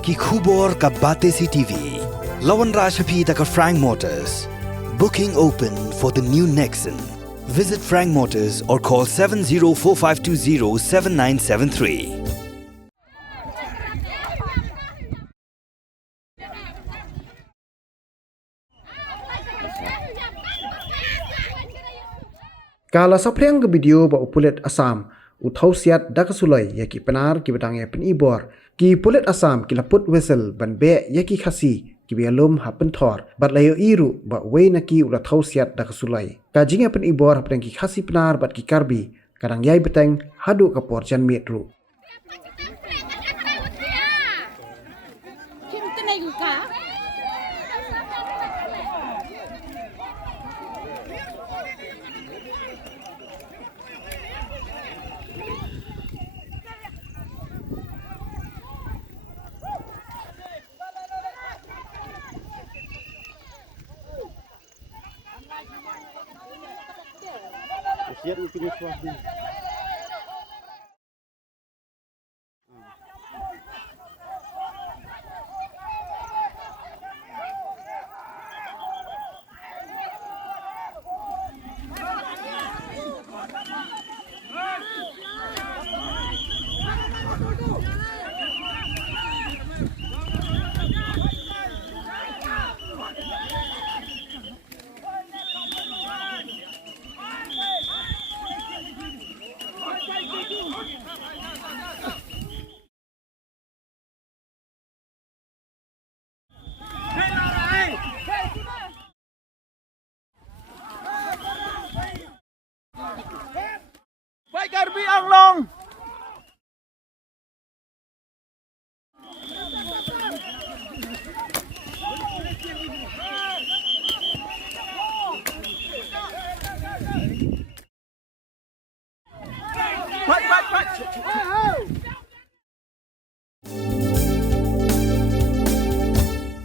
Ki khubor ka bate si TV. Lawan Rashapi taka Frank Motors. Booking open for the new Nexon. Visit Frank Motors or call 7045207973. Kala sapriang ke video ba Pulit Assam Thew Siat dak sulai ya ki Pnar ki batang ya pen ibor ki Pulit Assam ki laput whistle ban be ya ki khasi ki bialum ha pen thor bat layo iru ba we na ki ula Thew Siat dak sulai ka jinga pen ibor ha pen ki khasi Pnar bat ki karbi kadang yai beteng hadu ka por jan metru Siat mungkin itu lagi. Phải Karbi ang long.